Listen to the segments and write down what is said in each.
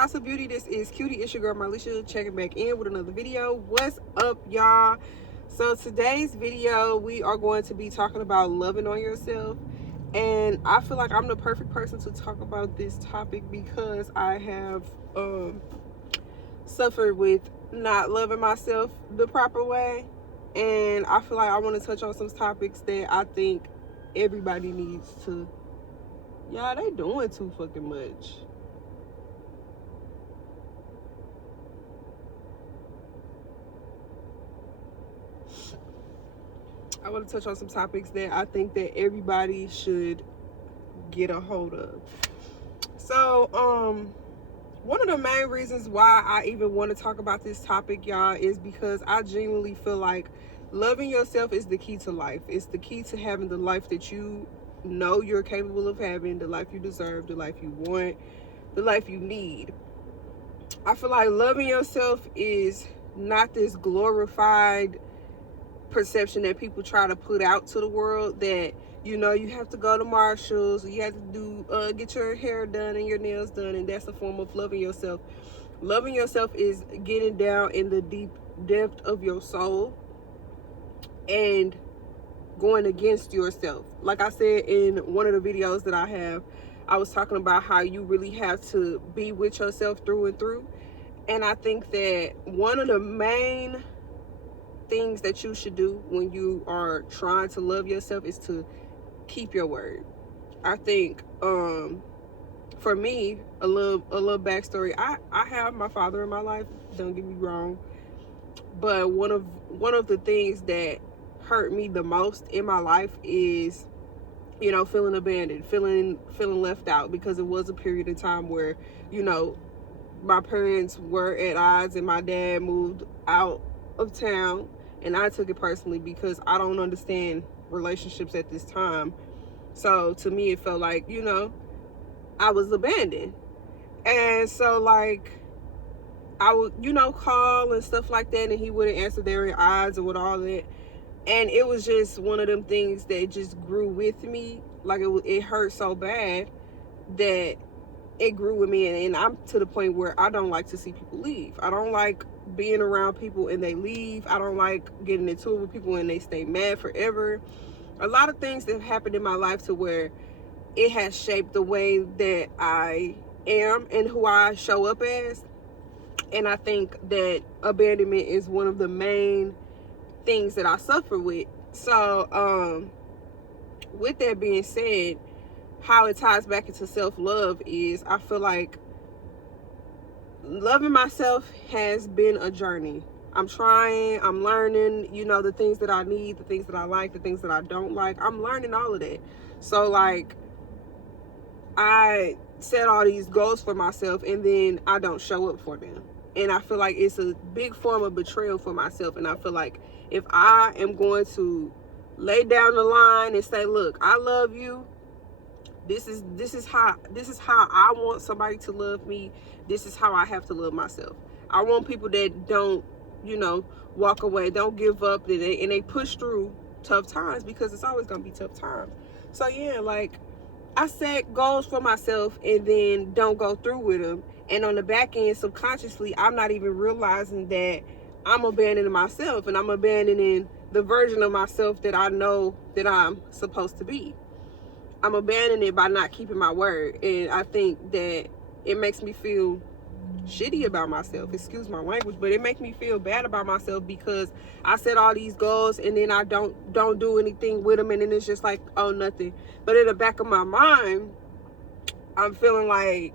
House of Beauty. This is Cutie. It's your girl Marlisha checking back in with another video. What's up, y'all? So today's video, we are going to be talking about loving on yourself. And I feel like I'm the perfect person to talk about this topic because I have suffered with not loving myself the proper way. And I feel like I want to touch on some topics that I think everybody needs to. Y'all, they doing too fucking much. I want to touch on some topics that I think that everybody should get a hold of. So, one of the main reasons why I even want to talk about this topic, y'all, is because I genuinely feel like loving yourself is the key to life. It's the key to having the life that you know you're capable of having, the life you deserve, the life you want, the life you need. I feel like loving yourself is not this glorified perception that people try to put out to the world, that you know you have to go to Marshalls, you have to do get your hair done and your nails done, and that's a form of loving yourself. Loving yourself is getting down in the deep depth of your soul and going against yourself. Like I said in one of the videos that I have, I was talking about how you really have to be with yourself through and through. And I think that one of the main things that you should do when you are trying to love yourself is to keep your word. I think for me, a little backstory, I have my father in my life, don't get me wrong, but one of the things that hurt me the most in my life is, you know, feeling abandoned, feeling left out, because it was a period of time where, you know, my parents were at odds and my dad moved out of town. And I took it personally because I don't understand relationships at this time. So to me, it felt like, you know, I was abandoned. And so, like, I would, you know, call and stuff like that, and he wouldn't answer. There in odds and with all that. And it was just one of them things that just grew with me. Like, it hurt so bad that it grew with me. And I'm to the point where I don't like to see people leave. I don't like being around people and they leave. I don't like getting into it with people and they stay mad forever. A lot of things that have happened in my life to where it has shaped the way that I am and who I show up as. And I think that abandonment is one of the main things that I suffer with. So with that being said, how it ties back into self-love is, I feel like loving myself has been a journey. I'm trying, I'm learning, you know, the things that I need, the things that I like, the things that I don't like. I'm learning all of that. So, like, I set all these goals for myself and then I don't show up for them. And I feel like it's a big form of betrayal for myself. And I feel like if I am going to lay down the line and say, look, I love you, this is how I want somebody to love me. This is how I have to love myself. I want people that don't, you know, walk away, don't give up, and they push through tough times, because it's always gonna be tough times. So yeah, like, I set goals for myself and then don't go through with them, and on the back end, subconsciously, I'm not even realizing that I'm abandoning myself, and I'm abandoning the version of myself that I know that I'm supposed to be. I'm abandoning it by not keeping my word. And I think that it makes me feel shitty about myself, excuse my language, but it makes me feel bad about myself because I set all these goals and then I don't do anything with them, and then it's just like, oh, nothing. But in the back of my mind, I'm feeling like,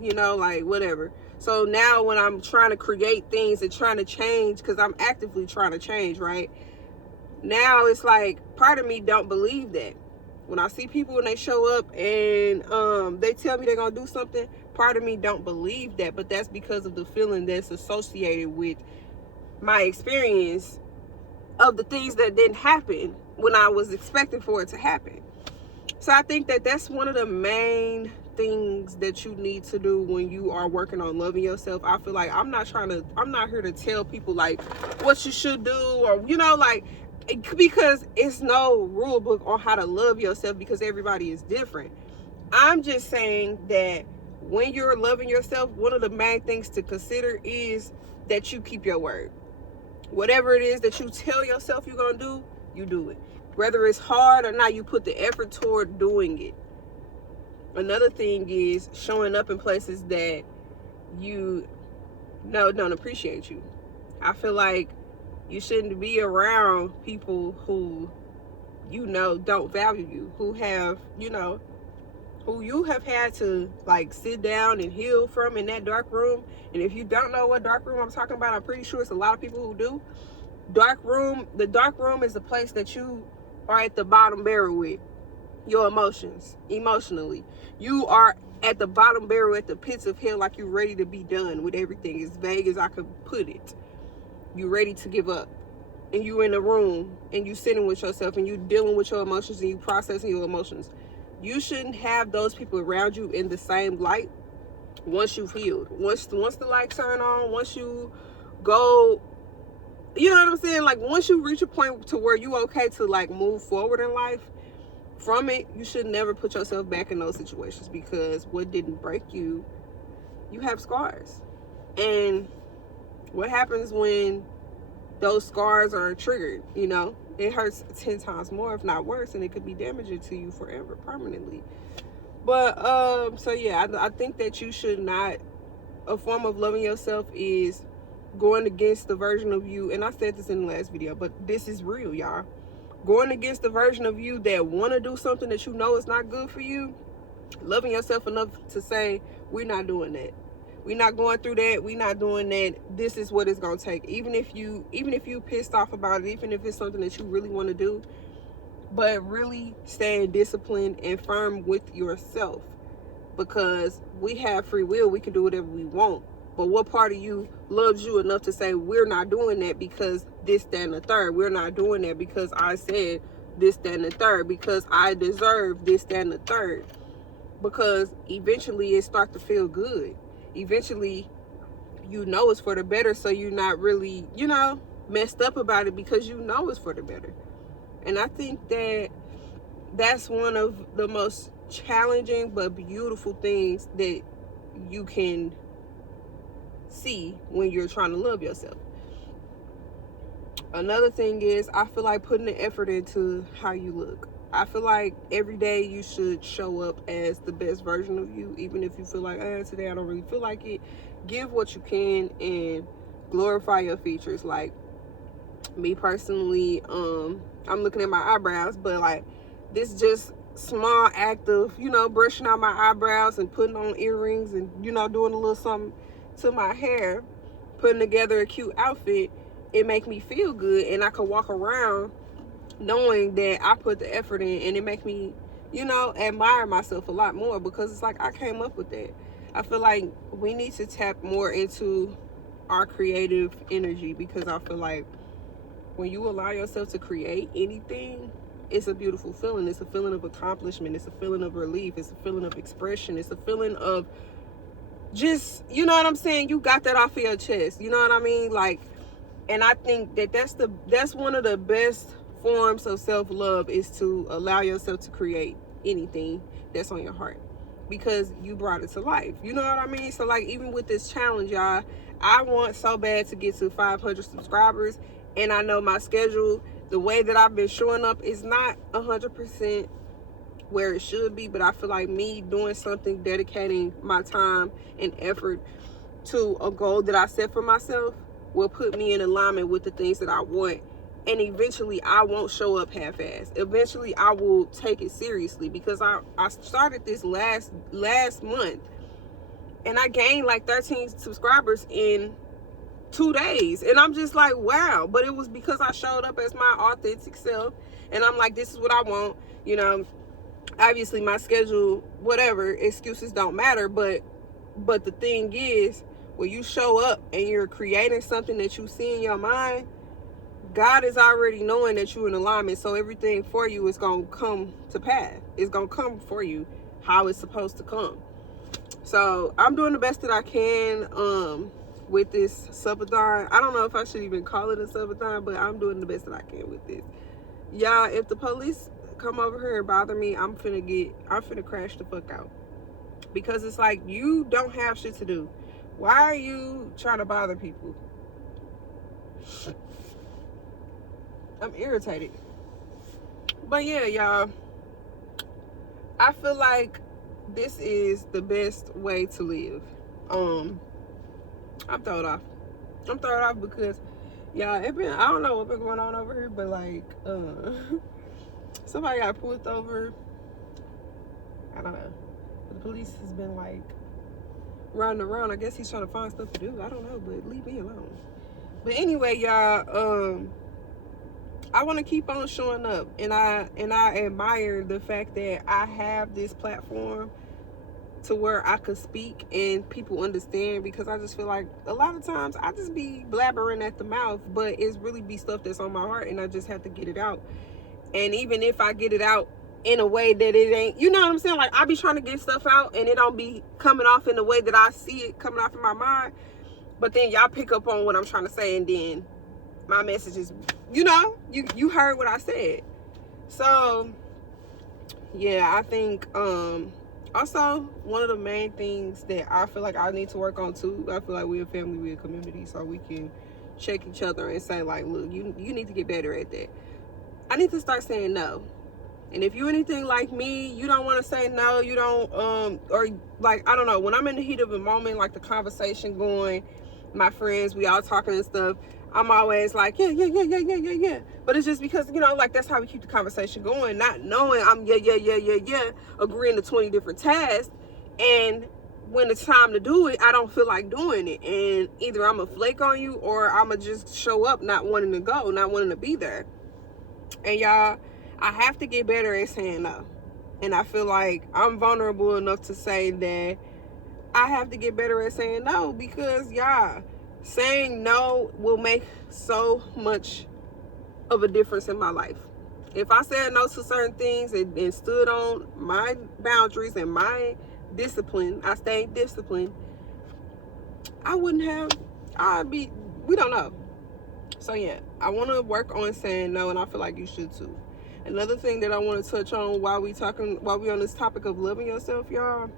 you know, like, whatever. So now when I'm trying to create things and trying to change, because I'm actively trying to change, right? Now it's like, part of me don't believe that. When I see people and they show up and they tell me they're gonna do something, part of me don't believe that. But that's because of the feeling that's associated with my experience of the things that didn't happen when I was expecting for it to happen. So I think that that's one of the main things that you need to do when you are working on loving yourself. I feel like I'm not here to tell people like what you should do, or, you know, like, because it's no rule book on how to love yourself, because everybody is different. I'm just saying that when you're loving yourself, one of the main things to consider is that you keep your word. Whatever it is that you tell yourself you're gonna do, you do it. Whether it's hard or not, you put the effort toward doing it. Another thing is showing up in places that you know don't appreciate you. I feel like you shouldn't be around people who don't value you, who have, who you have had to like sit down and heal from in that dark room. And if you don't know what dark room I'm talking about, I'm pretty sure it's a lot of people who do. The dark room is a place that you are at the bottom barrel with your emotions, emotionally. You are at the bottom barrel, at the pits of hell, like you're ready to be done with everything, as vague as I could put it. You're ready to give up. And you in a room and you sitting with yourself and you dealing with your emotions and you processing your emotions. You shouldn't have those people around you in the same light once you've healed. Once the light turn on, once you go, you know what I'm saying? Like once you reach a point to where you okay to like move forward in life from it, you should never put yourself back in those situations, because what didn't break you, you have scars. And what happens when those scars are triggered, it hurts 10 times more, if not worse, and it could be damaging to you forever, permanently. But so yeah, I think that you should not, a form of loving yourself is going against the version of you, and I said this in the last video, but this is real, y'all. Going against the version of you that want to do something that you know is not good for you. Loving yourself enough to say, we're not doing that. We're not going through that. We're not doing that. This is what it's going to take. Even if you pissed off about it, even if it's something that you really want to do, but really staying disciplined and firm with yourself, because we have free will. We can do whatever we want. But what part of you loves you enough to say, we're not doing that because this, that, and the third. We're not doing that because I said this, that, and the third. Because I deserve this, that, and the third. Because eventually it starts to feel good. Eventually, it's for the better. So you're not really, messed up about it, because it's for the better. And I think that that's one of the most challenging but beautiful things that you can see when you're trying to love yourself. Another thing is, I feel like putting the effort into how you look. I feel like every day you should show up as the best version of you, even if you feel like, today I don't really feel like it. Give what you can and glorify your features. Like me personally, I'm looking at my eyebrows, but like this just small act of, brushing out my eyebrows and putting on earrings and, doing a little something to my hair, putting together a cute outfit, it make me feel good, and I can walk around knowing that I put the effort in, and it make me, admire myself a lot more, because it's like I came up with that. I feel like we need to tap more into our creative energy, because I feel like when you allow yourself to create anything, it's a beautiful feeling. It's a feeling of accomplishment. It's a feeling of relief. It's a feeling of expression. It's a feeling of just, you know what I'm saying? You got that off of your chest. You know what I mean? Like, and I think that that's one of the best forms of self-love, is to allow yourself to create anything that's on your heart, because you brought it to life. You know what I mean? So like, even with this challenge, y'all, I want so bad to get to 500 subscribers, and I know my schedule, the way that I've been showing up, is not 100% where it should be, but I feel like me doing something, dedicating my time and effort to a goal that I set for myself, will put me in alignment with the things that I want. And eventually I won't show up half-assed. Eventually I will take it seriously, because I started this last month, and I gained like 13 subscribers in 2 days. And I'm just like, wow. But it was because I showed up as my authentic self, and I'm like, this is what I want. Obviously my schedule, whatever, excuses don't matter, but the thing is, when you show up and you're creating something that you see in your mind, God is already knowing that you're in alignment, so everything for you is going to come to pass. It's going to come for you how it's supposed to come. So I'm doing the best that I can with this subathon. I don't know if I should even call it a subathon, but I'm doing the best that I can with this. Y'all, if the police come over here and bother me, I'm finna crash the fuck out. because it's like, you don't have shit to do. Why are you trying to bother people? I'm irritated. But yeah, y'all, I feel like this is the best way to live. I'm thrown off. I'm thrown off because, y'all, I don't know what's been going on over here, but like, somebody got pulled over. I don't know. The police has been like running around. I guess he's trying to find stuff to do. I don't know, but leave me alone. But anyway, y'all, I want to keep on showing up, and I admire the fact that I have this platform to where I could speak and people understand, because I just feel like a lot of times I just be blabbering at the mouth, but it's really be stuff that's on my heart, and I just have to get it out. And even if I get it out in a way that it ain't, you know what I'm saying? Like, I be trying to get stuff out and it don't be coming off in the way that I see it coming off in my mind. But then y'all pick up on what I'm trying to say, and then my message is, you know, you heard what I said. So yeah, I think also one of the main things that I feel like I need to work on too, I feel like we're a family, we're a community, so we can check each other and say like, look, you need to get better at that. I need to start saying no. And if you anything like me, you don't want to say no, you don't or like, I don't know, when I'm in the heat of a moment, like the conversation going, my friends, we all talking and stuff, I'm always like, yeah. But it's just because, you know, like, that's how we keep the conversation going, not knowing I'm agreeing to 20 different tasks. And when it's time to do it, I don't feel like doing it. And either I'm going to flake on you, or I'm going to just show up not wanting to go, not wanting to be there. And y'all, I have to get better at saying no. And I feel like I'm vulnerable enough to say that I have to get better at saying no, because y'all, saying no will make so much of a difference in my life. If I said no to certain things and stood on my boundaries and my discipline, I stayed disciplined, I wouldn't have, we don't know. So yeah, I want to work on saying no, and I feel like you should too. Another thing that I want to touch on while we on this topic of loving yourself, y'all,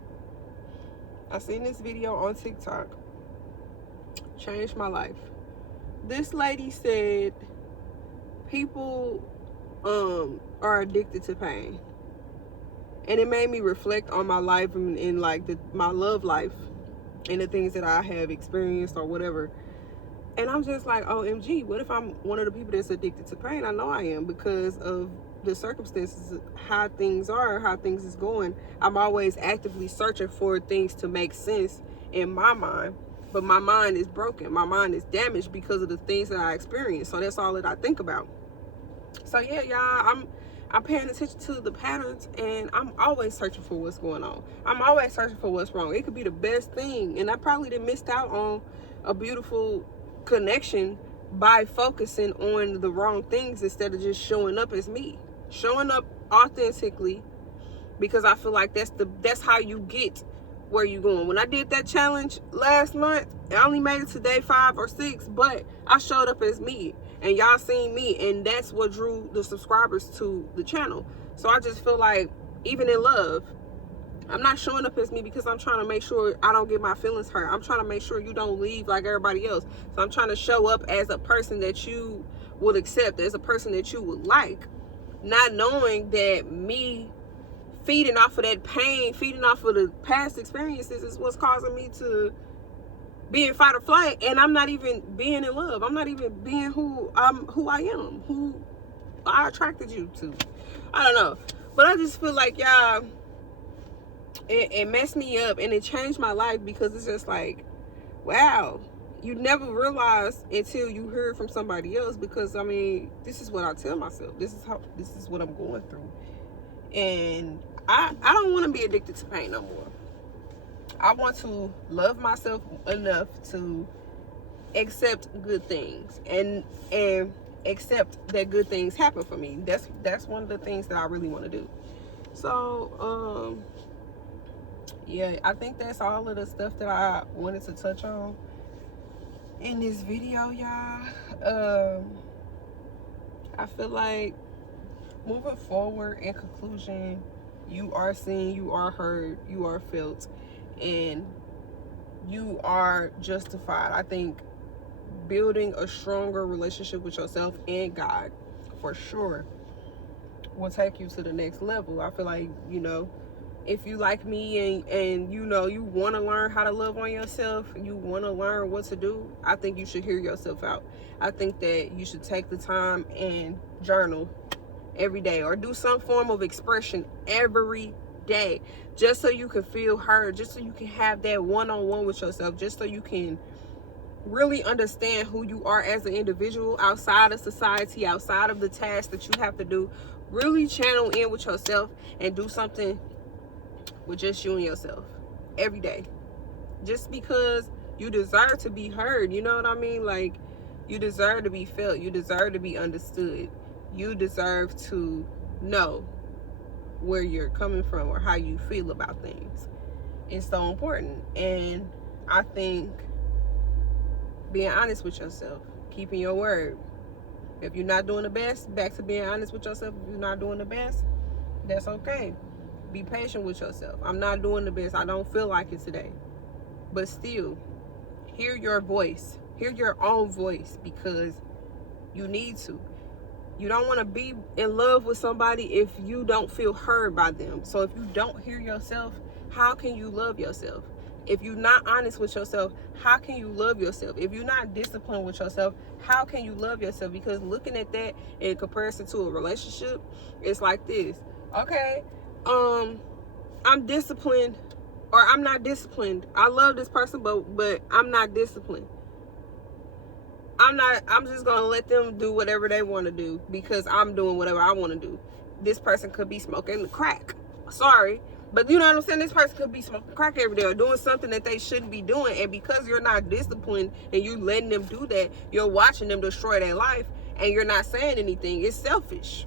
I seen this video on TikTok, changed my life. This lady said people are addicted to pain, and it made me reflect on my life and like my love life and the things that I have experienced or whatever. And I'm just like, OMG, what if I'm one of the people that's addicted to pain? I know I am, because of the circumstances, how things are, how things is going. I'm always actively searching for things to make sense in my mind, but my mind is broken. My mind is damaged because of the things that I experienced. So that's all that I think about. So yeah, y'all, I'm paying attention to the patterns, and I'm always searching for what's going on. I'm always searching for what's wrong. It could be the best thing, and I probably done missed out on a beautiful connection by focusing on the wrong things instead of just showing up as me, showing up authentically, because I feel like that's how you get where you going. When I did that challenge last month, I only made it to day 5 or 6, but I showed up as me, and y'all seen me, and that's what drew the subscribers to the channel. So I just feel like, even in love, I'm not showing up as me because I'm trying to make sure I don't get my feelings hurt. I'm trying to make sure you don't leave like everybody else. So I'm trying to show up as a person that you would accept, as a person that you would like, not knowing that me feeding off of that pain, feeding off of the past experiences is what's causing me to be in fight or flight, and I'm not even being in love. I'm not even being who I am, who I attracted you to. I don't know. But I just feel like, y'all, it messed me up, and it changed my life, because it's just like, wow, you never realize until you hear from somebody else. Because I mean, this is what I tell myself, this is what I'm going through, and I don't want to be addicted to pain no more. I want to love myself enough to accept good things, and accept that good things happen for me. That's one of the things that I really want to do. So yeah, I think that's all of the stuff that I wanted to touch on in this video, y'all. I feel like, moving forward, in conclusion, you are seen, you are heard, you are felt, and you are justified. I think building a stronger relationship with yourself and God, for sure, will take you to the next level. I feel like, you know, if you like me and you know, you want to learn how to love on yourself, you want to learn what to do, I think you should hear yourself out. I think that you should take the time and journal every day, or do some form of expression every day, just so you can feel heard, just so you can have that one-on-one with yourself, just so you can really understand who you are as an individual outside of society, outside of the tasks that you have to do. Really channel in with yourself and do something with just you and yourself every day, just because you deserve to be heard. You know what I mean? Like, you deserve to be felt, you deserve to be understood, you deserve to know where you're coming from or how you feel about things. It's so important. And I think being honest with yourself, keeping your word. If you're not doing the best, back to being honest with yourself. If you're not doing the best, that's okay. Be patient with yourself. I'm not doing the best. I don't feel like it today. But still, hear your voice. Hear your own voice, because you need to. You don't want to be in love with somebody if you don't feel heard by them. So if you don't hear yourself, how can you love yourself? If you're not honest with yourself, how can you love yourself? If you're not disciplined with yourself, how can you love yourself? Because looking at that in comparison to a relationship, it's like this. Okay, I'm disciplined, or I'm not disciplined. I love this person, but I'm not disciplined. I'm just gonna let them do whatever they want to do because I'm doing whatever I want to do. This person could be smoking crack. Sorry, but you know what I'm saying? This person could be smoking crack every day or doing something that they shouldn't be doing. And because you're not disciplined and you letting them do that, you're watching them destroy their life and you're not saying anything. It's selfish.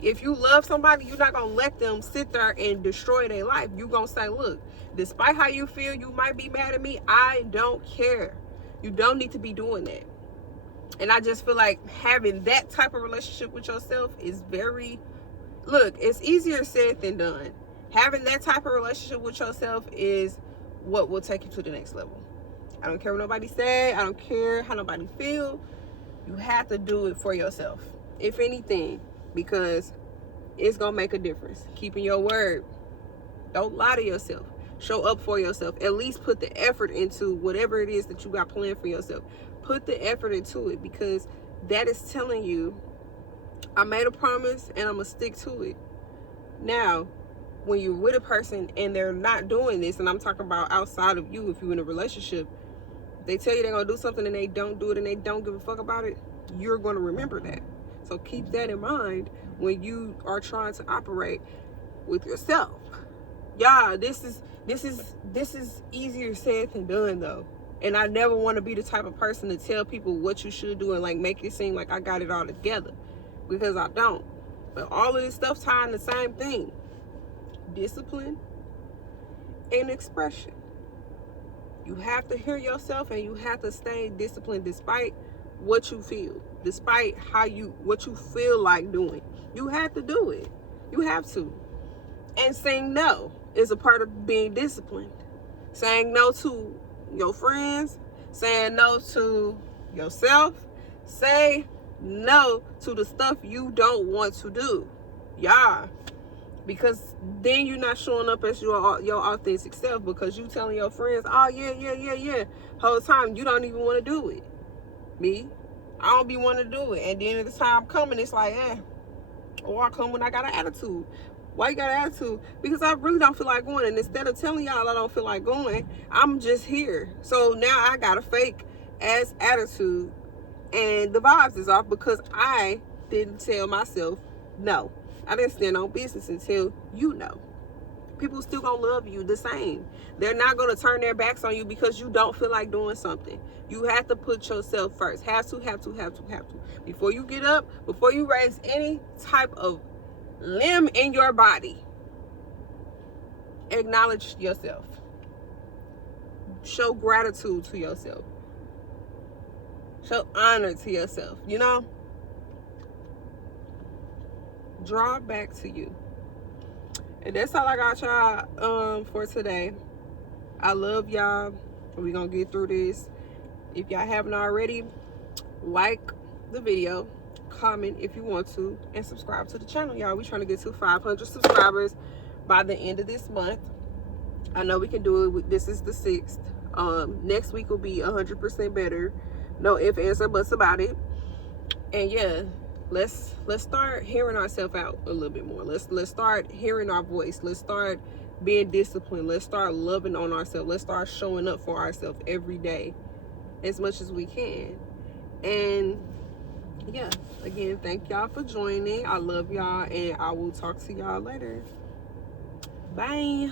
If you love somebody, you're not gonna let them sit there and destroy their life. You're gonna say, look, despite how you feel, you might be mad at me, I don't care. You don't need to be doing that. And I just feel like having that type of relationship with yourself is it's easier said than done. Having that type of relationship with yourself is what will take you to the next level. I don't care what nobody say. I don't care how nobody feel. You have to do it for yourself, if anything, because it's going to make a difference. Keeping your word. Don't lie to yourself. Show up for yourself. At least put the effort into whatever it is that you got planned for yourself. Put the effort into it, because that is telling you, I made a promise and I'm going to stick to it. Now, when you're with a person and they're not doing this, and I'm talking about outside of you, if you're in a relationship, they tell you they're going to do something and they don't do it and they don't give a fuck about it, you're going to remember that. So keep that in mind when you are trying to operate with yourself. Yeah, this is easier said than done, though. And I never want to be the type of person to tell people what you should do and like make it seem like I got it all together, because I don't. But all of this stuff tying the same thing: discipline and expression. You have to hear yourself and you have to stay disciplined despite what you feel, despite what you feel like doing. You have to do it. You have to. And saying no is a part of being disciplined. Saying no to your friends, saying no to yourself. Say no to the stuff you don't want to do. Yeah. Because then you're not showing up as your authentic self, because you telling your friends, oh yeah, whole time you don't even want to do it. Me, I don't be wanting to do it. And then at the time coming, it's like, or I come when I got an attitude. Why you got an attitude? Because I really don't feel like going. And instead of telling y'all I don't feel like going, I'm just here. So now I got a fake ass attitude and the vibes is off because I didn't tell myself no. I didn't stand on business until you know. People still gonna love you the same. They're not gonna turn their backs on you because you don't feel like doing something. You have to put yourself first. Have to. Before you get up, before you raise any type of limb in your body, acknowledge yourself. Show gratitude to yourself. Show honor to yourself, you know? Draw back to you. And that's all I got y'all for today. I love y'all. We're gonna get through this. If y'all haven't already, like the video, comment if you want to, and subscribe to the channel, y'all. We trying to get to 500 subscribers by the end of this month. I know we can do it. This is the 6th. Next week will be 100% better. No ifs, ands, or buts about it. And yeah, let's start hearing ourselves out a little bit more. Let's start hearing our voice. Let's start being disciplined. Let's start loving on ourselves. Let's start showing up for ourselves every day as much as we can. And yeah, again, thank y'all for joining. I love y'all, and I will talk to y'all later. Bye.